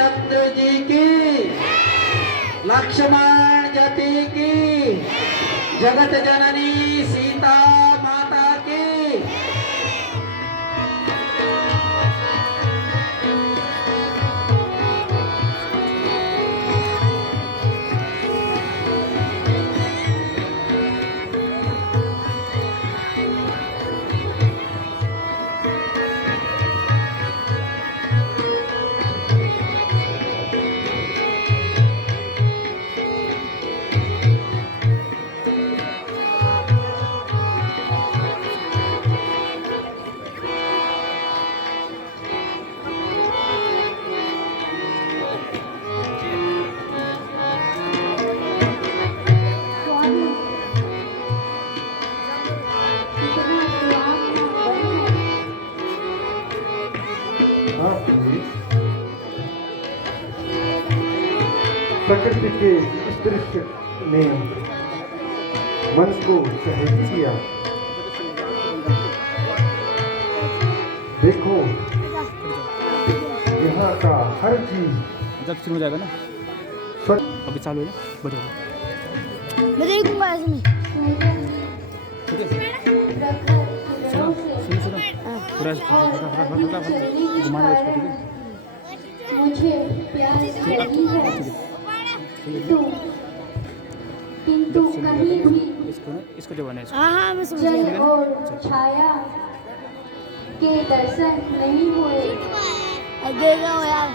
रामचंद्र जी की, लक्ष्मण जति की, जगत जननी सीता माता की। प्रकृति के इस दृश्य ने मन को सहज किया। देखो यहाँ का हर चीज जब शुरू हो जाएगा ना, अभी चालू है ना, बढ़िया मैं देखूंगा इसमें। ठीक है। सुनो सुनो सुनो, पूरा घुमाना है इसको, ठीक है। मुझे प्यास लगी है किंतु कहीं भी इसको जवाना है इसको। हाँ मैं समझ गया। और छाया के दर्शन नहीं हुए। दे दो यार।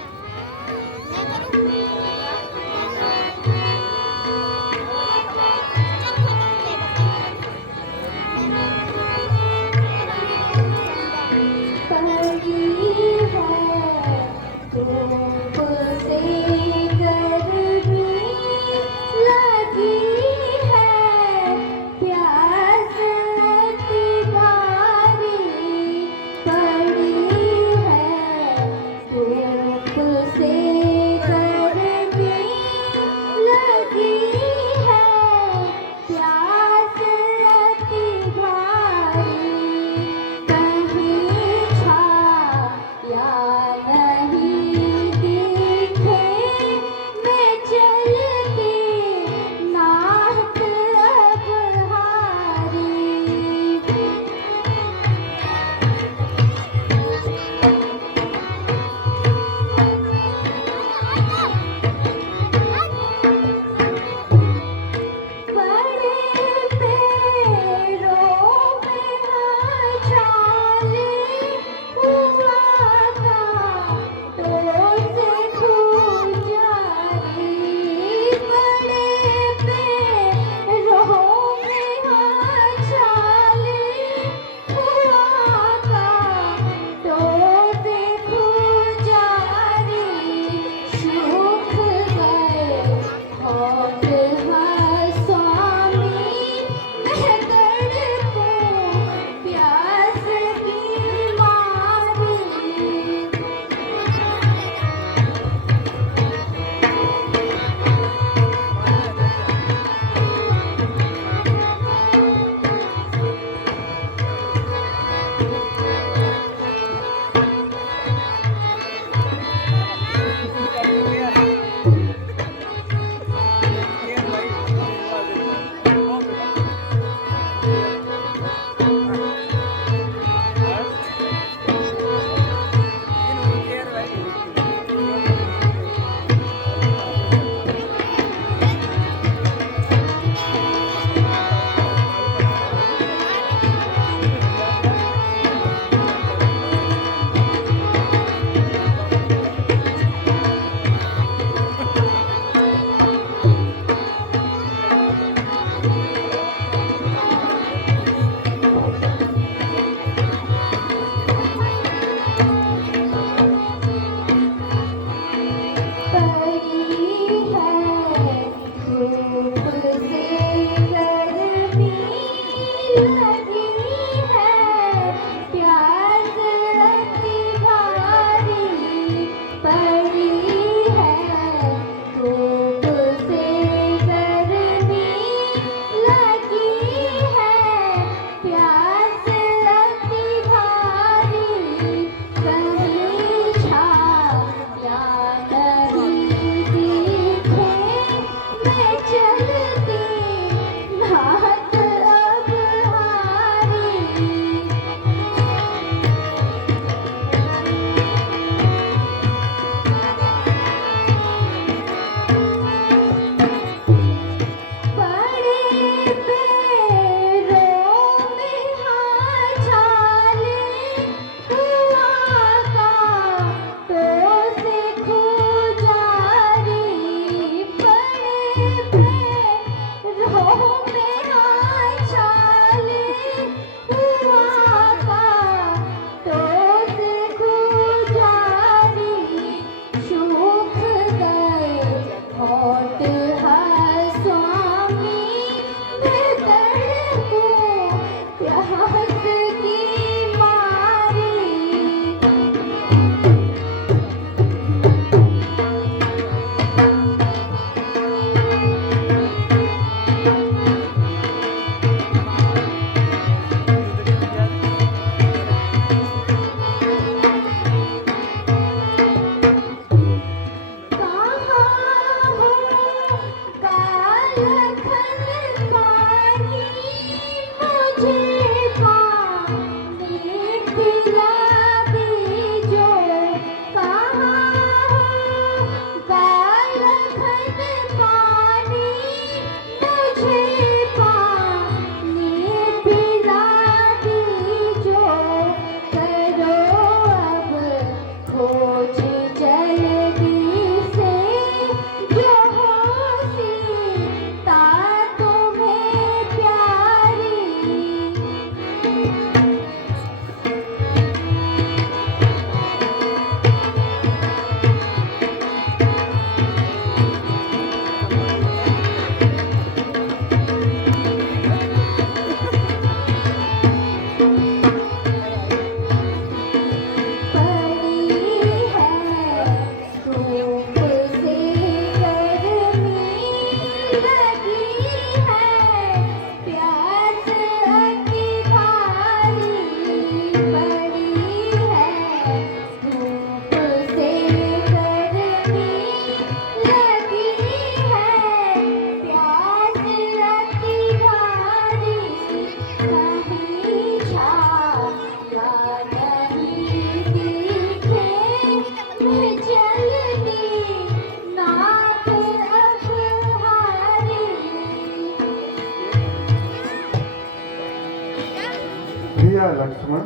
लक्ष्मण,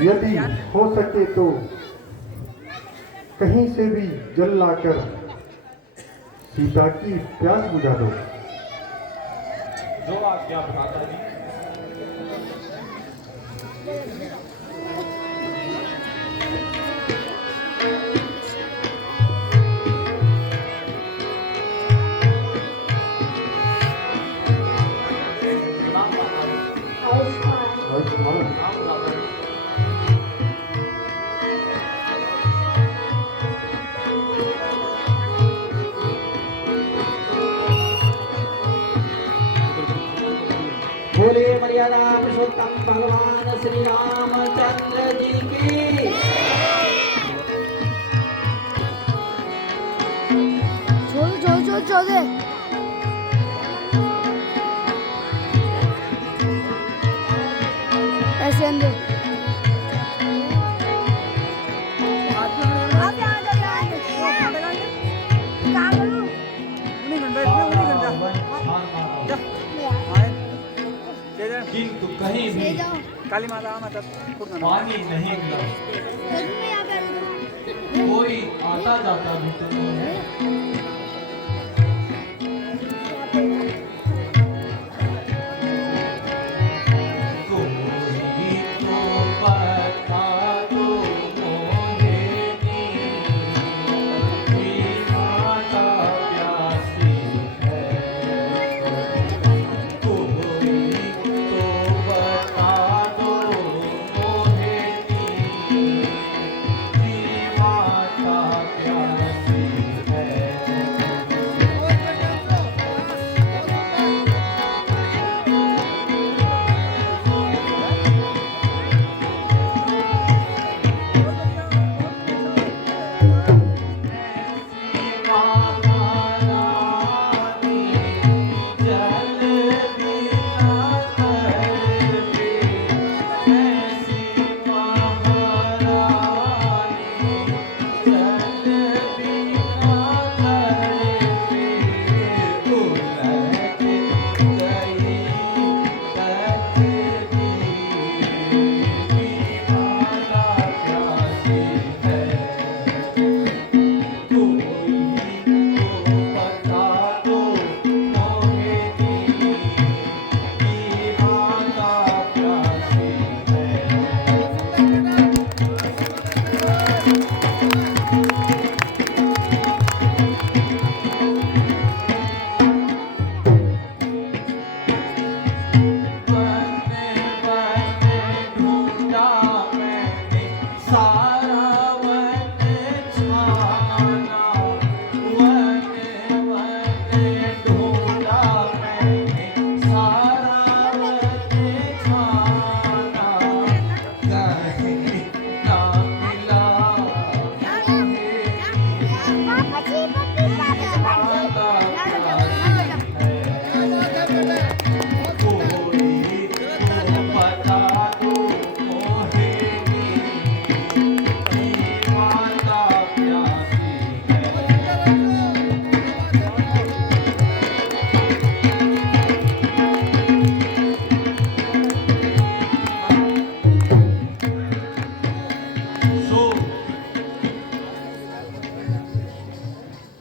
यदि हो सके तो कहीं से भी जल लाकर सीता की प्यास बुझा दो। जो आज्ञा भ्राता जी। लक्ष्मण, बोले मर्यादा पुरुषोत्तम भगवान श्री रामचंद्र जी की। छोड़ दे। ऐसे अंदर किंतु कहीं भी काली माता माता पानी नहीं मिला। कोई आता जाता भी तो नहीं है। कोई तो बता दो मोहे नी, माता प्यासी है। कोई तो बता दो मोहे नी, माता प्यासी है।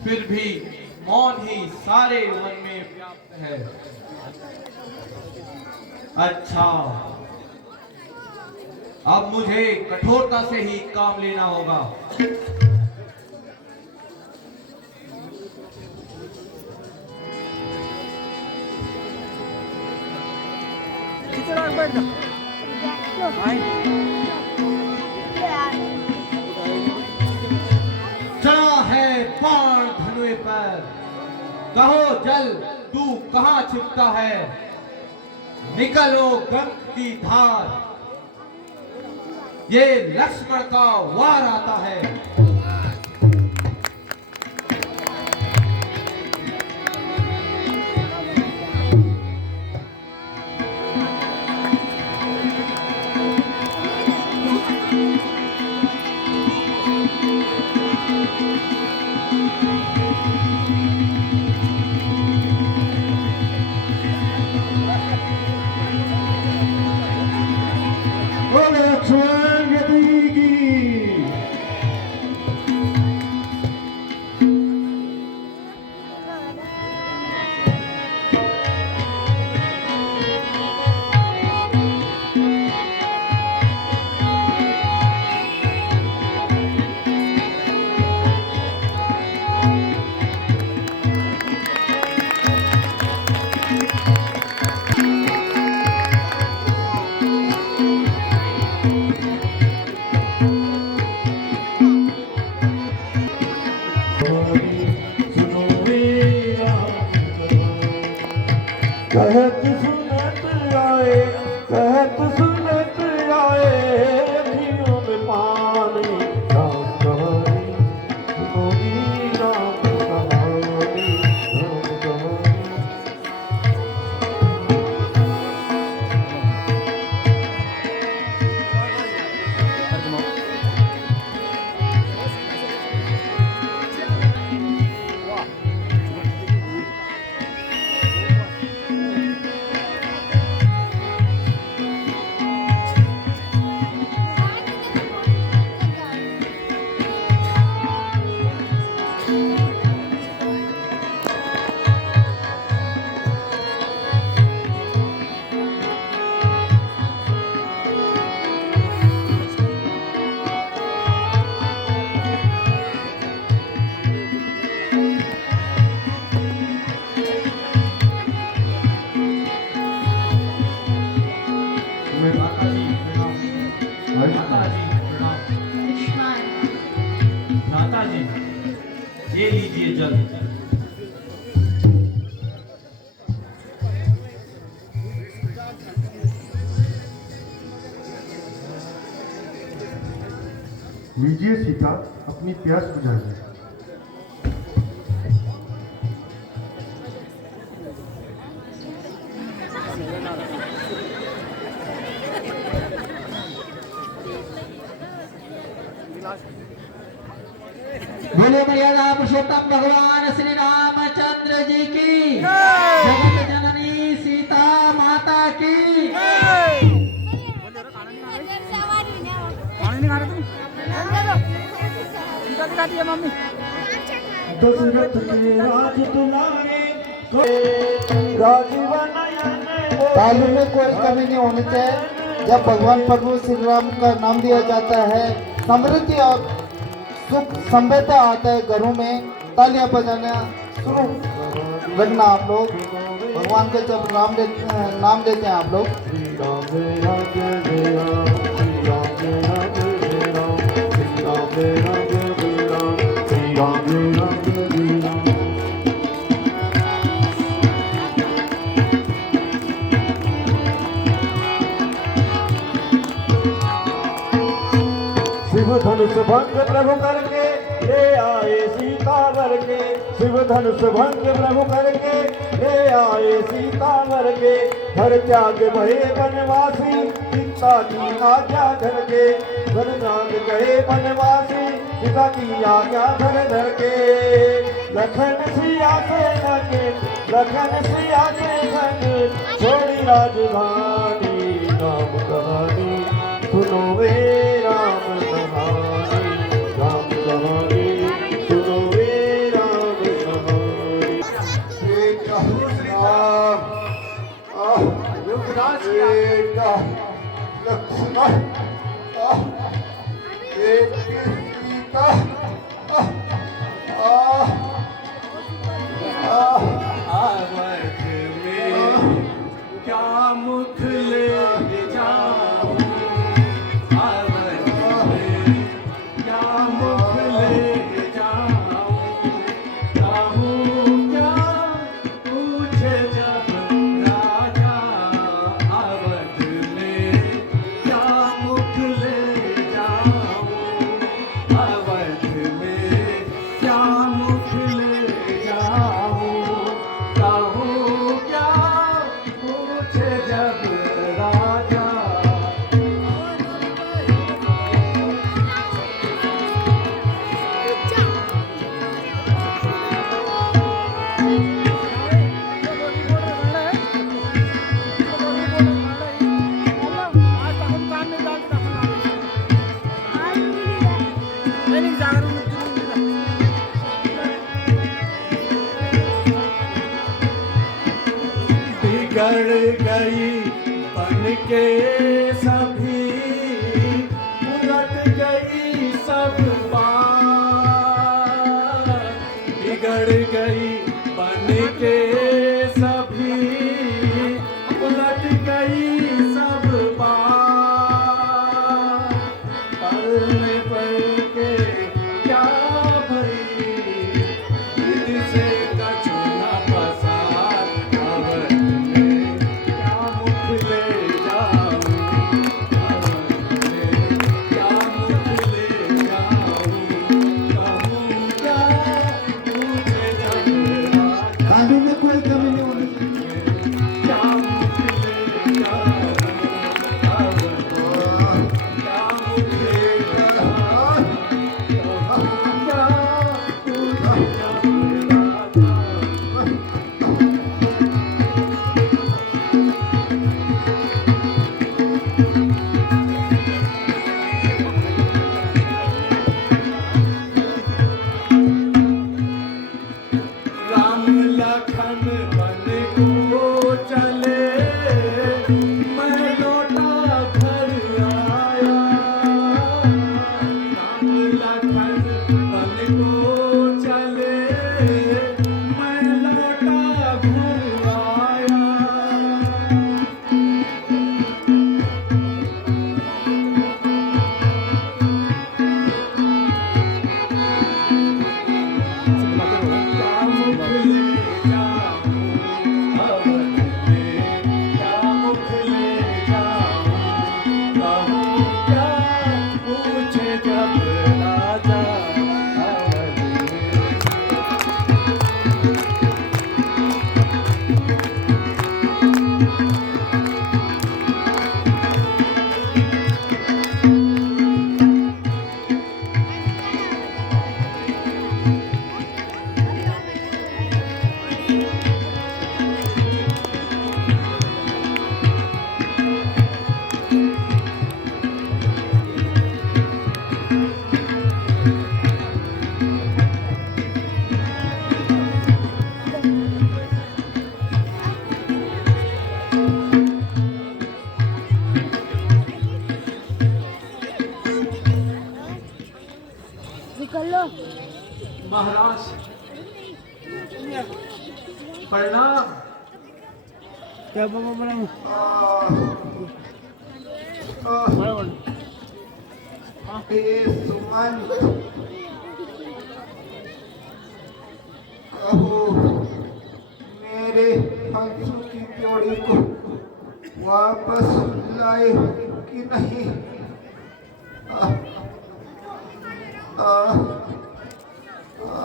फिर भी मौन ही सारे वन में व्याप्त है। अच्छा, अब मुझे कठोरता से ही काम लेना होगा। चढ़ा है बाण धनुए पर, कहो जल तू कहाँ छिपता है, निकलो गंग की धार, ये लक्ष्मण का वार आता है। जी ये लीजिए जल। लीजिए सीता, अपनी प्यास बुझाइए। बोले मर्यादा पुरुषोत्तम भगवान श्री रामचंद्र जी की जगत जननी सीता माता की। दशरथ के राज दुलारे तालीम में कोई कमी नहीं होनी चाहिए। जब भगवान प्रभु श्री राम का नाम लिया जाता है, समृद्धि और सुख समृद्धि आता है घरों में। तालियां बजाना शुरू रखना आप लोग। भगवान के जब नाम लेते हैं आप लोग। शिव धनुष भंग प्रभु करके ले आए सीतावर के। शिव धनुष भंग प्रभु करके ले आए सीतावर के। हर त्याग भये बनवासी पिता की आज्ञा धर के। घर नाग गए बनवासी पिता की आज्ञा धर के। लखन सिया से लगे लखन सिया से लगे छोड़ी राजधानी। राम कहानी सुनो वे राम कहानी। राम कहानी सुनो वे राम कहानी। लक्ष्मण सीता आवत में क्या मुख ले जाऊं। आवत में क्या मुख ले जाऊं। कहूँ क्या पूछे जब राजा। आवत में क्या मुख ले जाऊं। आवत में क्या मुख ले जाऊं। कहूँ क्या पूछे जब राजा। बिगड़ गई बन के सभी उलट गई सब बात। बिगड़ गई बन के सभी उलट गई सब बात। पलने पर के क्या भई ईद से कछु न पसार। आवत में क्या मुख ले जाऊं। महाराज प्रणाम। क्या बाबा बनाऊं? सुमन कहो मेरे हंसू की जोड़ी को वापस लाए कि नहीं? आ, आ, आ,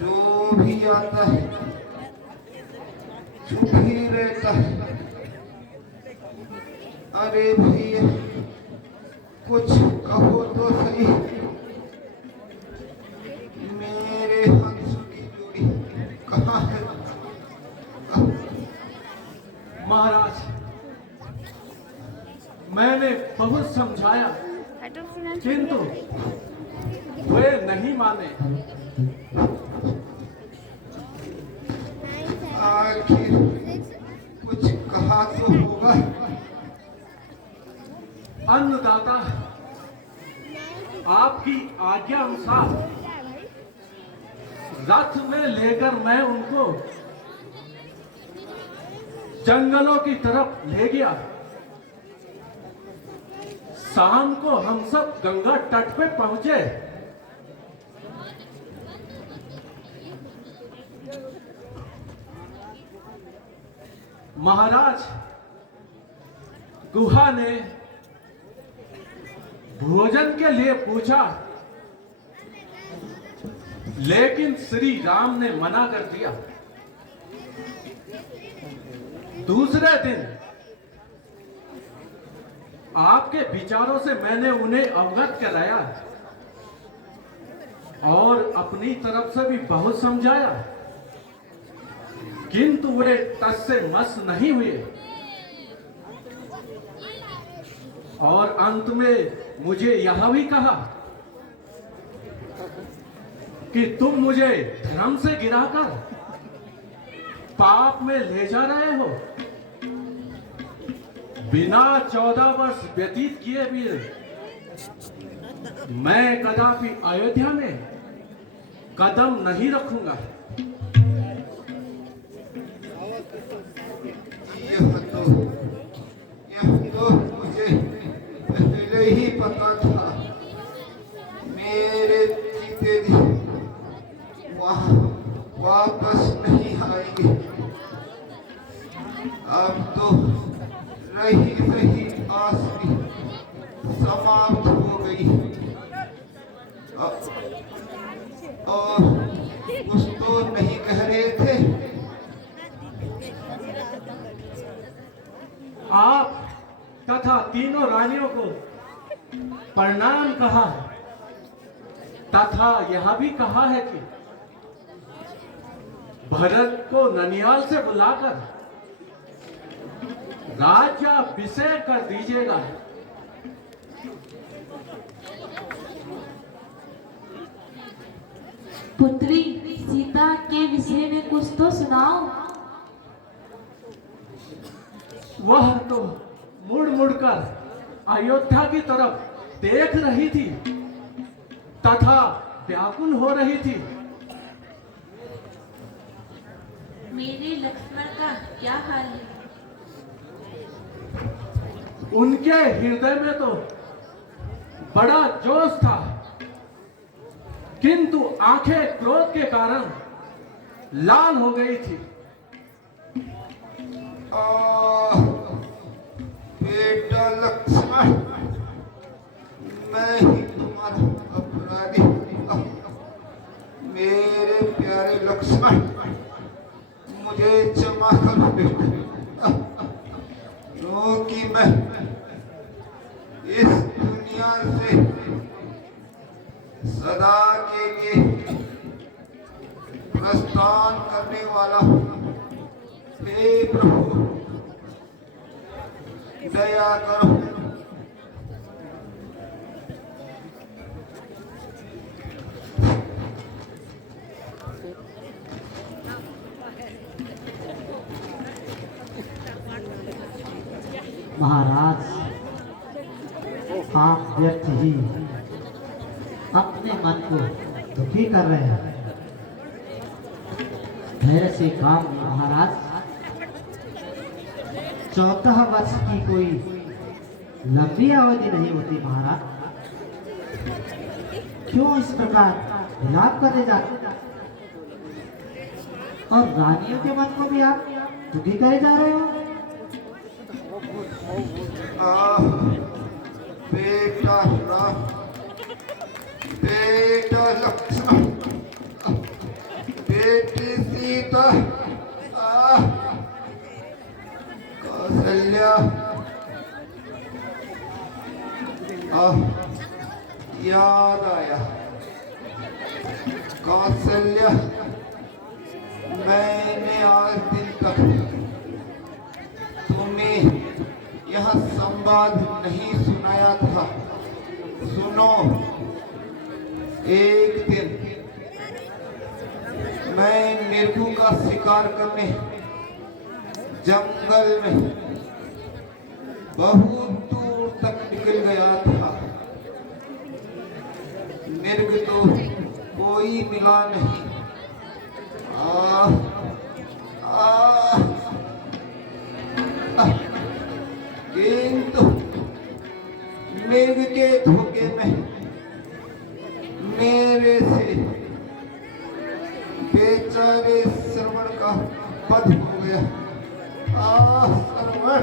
जो भी आता है चुप ही रहता है। अरे भैया कुछ कहो तो सही, मेरे हंस की जोड़ी कहाँ है? महाराज मैंने बहुत समझाया किंतु वे नहीं माने। आखिर कुछ कहा तो होगा। अन्नदाता आपकी आज्ञा अनुसार रथ में लेकर मैं उनको जंगलों की तरफ ले गया। शाम को हम सब गंगा तट पे पहुंचे। महाराज गुहा ने भोजन के लिए पूछा, लेकिन श्री राम ने मना कर दिया। दूसरे दिन आपके विचारों से मैंने उन्हें अवगत कराया और अपनी तरफ से भी बहुत समझाया, किंतु वे टस से मस नहीं हुए और अंत में मुझे यह भी कहा कि तुम मुझे धर्म से गिराकर पाप में ले जा रहे हो। बिना 14 वर्ष व्यतीत किए भी मैं कदापि अयोध्या में कदम नहीं रखूंगा। यह तो मुझे पहले ही पता था। मेरे जीते जी वहाँ वापस नहीं आएंगे। अब तो रही सही आस भी समाप्त हो गई और कुछ तो नहीं कह रहे थे। आप तथा तीनों रानियों को प्रणाम कहा तथा यह भी कहा है कि भरत को ननिहाल से बुलाकर राज्याभिषेक कर दीजिएगा। पुत्री सीता के विषय में कुछ तो सुनाओ। वह तो मुड़ मुड़कर अयोध्या की तरफ देख रही थी तथा व्याकुल हो रही थी। मेरे लक्ष्मण का क्या हाल है? उनके हृदय में तो बड़ा जोश था, किंतु आंखें क्रोध के कारण लाल हो गई थी। बेटा लक्ष्मण, मैं ही तुम्हारा अपराधी। मेरे प्यारे लक्ष्मण, मुझे क्षमा करो बेटा, क्योंकि मैं इस दुनिया से सदा के लिए प्रस्थान करने वाला हूँ। हे प्रभु, दया करो। महाराज आप व्यर्थ ही अपने मन को दुखी कर रहे हैं। धैर्य से काम महाराज। 14 वर्ष की कोई लंबी अवधि नहीं होती महाराज। क्यों इस प्रकार विलाप करने जाते और रानियों के मन को भी आप दुखी करे जा रहे हो? बेटा राम, बेटा लक्ष्मण, बेटी सीता, कौशल्या, याद आया। कौशल्या, मैंने आज दिन तक तुम्हें यह संवाद नहीं सुनाया था। सुनो, एक दिन मैं मिर्गू का शिकार करने जंगल में बहुत दूर तक निकल गया था। मिर्ग तो कोई मिला नहीं। किंतु मिर्ग के धोखे में मेरे से बेचारे श्रवण का वध हो गया। श्रवण,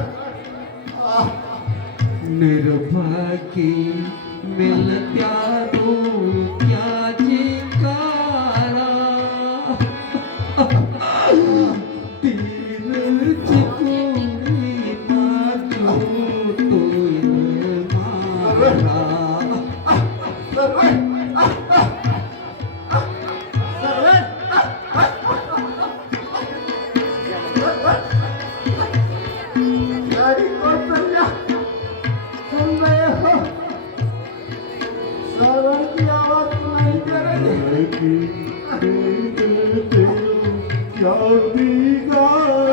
निर्भागी मिल प्यारो क्या चिकारा, तीर चिकोरी मारो तो मारा।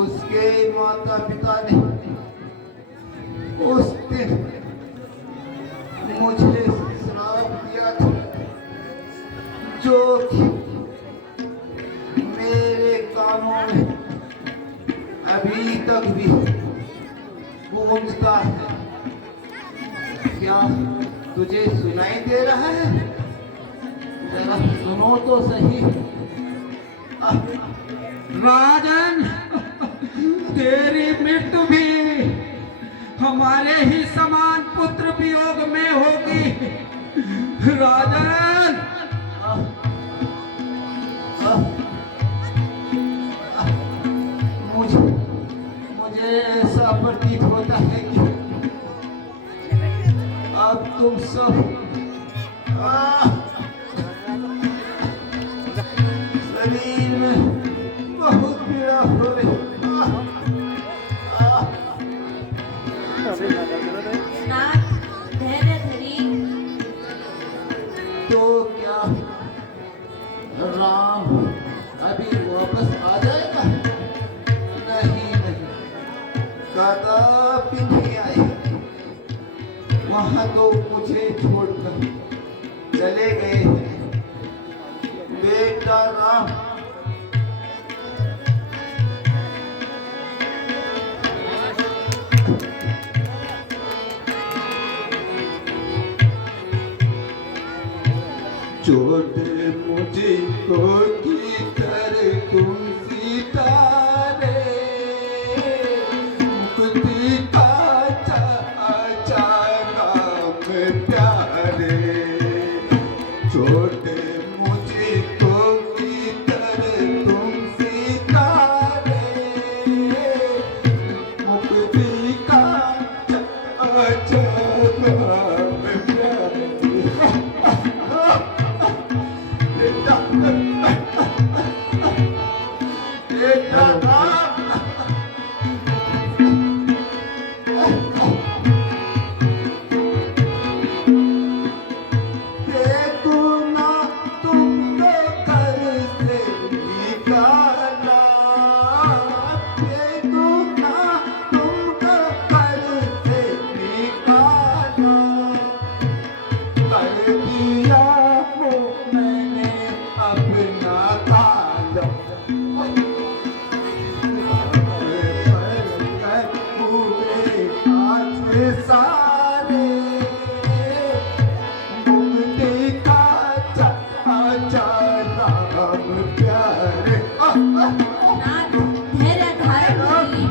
उसके माता पिता ने उस दिन मुझे श्राप दिया था, जो कि मेरे कानों में अभी तक भी गूंजता है। क्या तुझे सुनाई दे रहा है? जरा सुनो तो सही। राजन, तेरी मृत्यु भी हमारे ही समान पुत्र वियोग में होगी। राजन, मुझे ऐसा प्रतीत होता है कि अब तुम सब शरीर में बहुत पीड़ा हो रही। नाथ, धैर्य धरी। तो क्या वह तो मुझे छोड़कर चले गए हैं। बेटा राम छोड़ मुझे को किधर तुम सितारे मुक्ति का चाचा नाम प्यारे छोड़ मुझे को किधर तुम सितारे मुक्ति का चाचा नाम प्यारे नाथ धैर्य धारण करिए।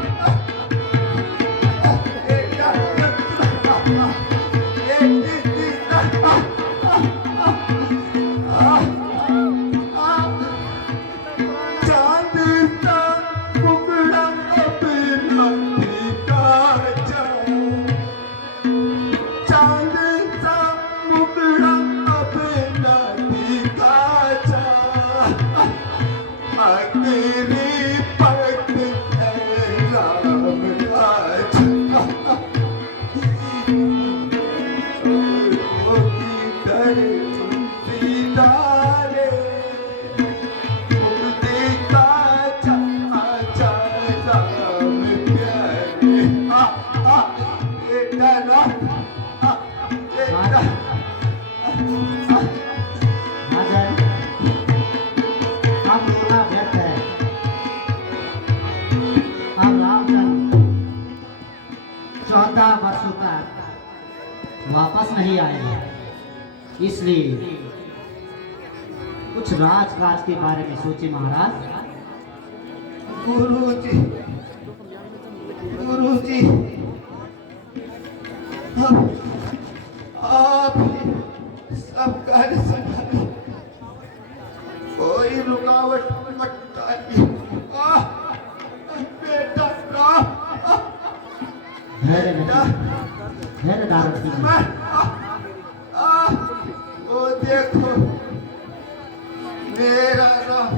अब रोना व्यर्थ है। अब रामचंद्र 14 वर्षों तक वापस नहीं आएगा, इसलिए कुछ राजकाज के बारे में सोचे महाराज। गुरुजी आप सब कार्य संभालिए, कोई रुकावट मत डालिए। बेटा धैर्य धारण कीजिए। वो देखो मेरा राम,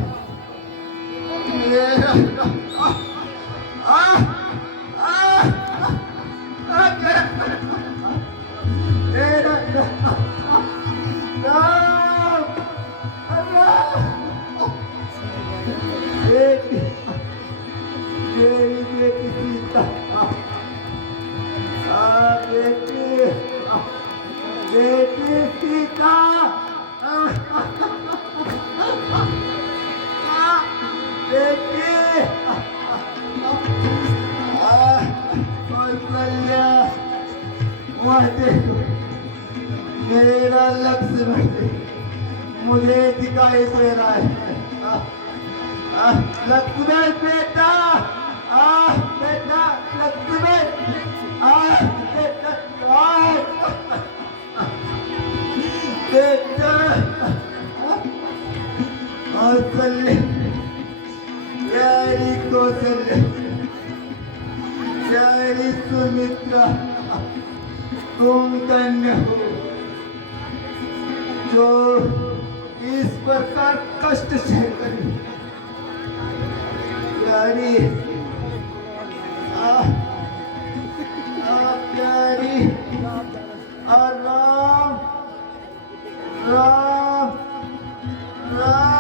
मेरा राम। मेरा राम, बेटी, मेरी बेटी सीता, बेटी सीता, बेटी कौशल्या, वह देखो मेरा लक्ष्मण मुझे दिखाई दे रहा है। लक्ष्मण बेटा, बेटा लक्ष्मण, बेटा बेटा कौशल्या, प्यारी कौशल्या, प्यारी सुमित्रा, तुम धन्य हो जो इस प्रकार कष्ट सहकर प्यारी प्यारी राम राम राम।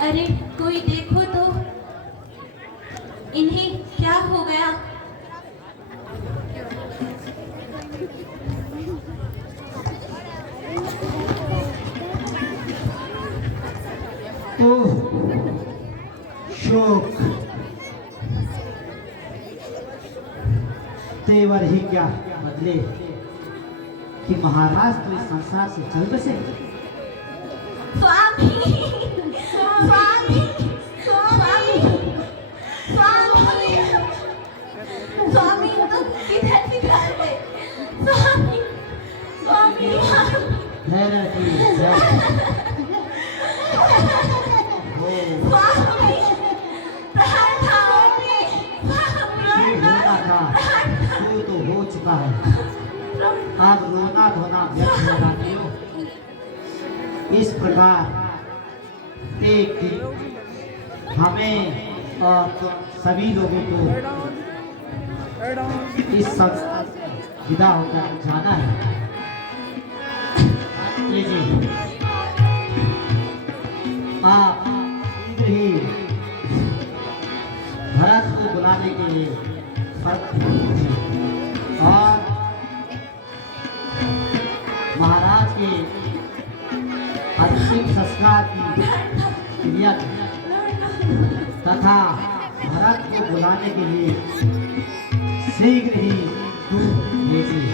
अरे कोई देखो तो, शोक तेवर ही क्या बदले कि महाराज तो इस संसार से चल बसे। स्वामी स्वामी स्वामी स्वामी स्वामी तो किधर निकाल दे स्वामी स्वामी धैर्य की स्वामी होना था वो तो हो चुका है, अब रोना धोना व्यर्थ होना क्यों। इस प्रकार एक दिन हमें और सभी लोगों को इस संसार से विदा होकर जाना है। लीजिए आप शीघ्र ही भरत को बुलाने के लिए और महाराज के अंतिम संस्कार की क्रिया तथा भरत को बुलाने के लिए शीघ्र ही दूध भेजिए।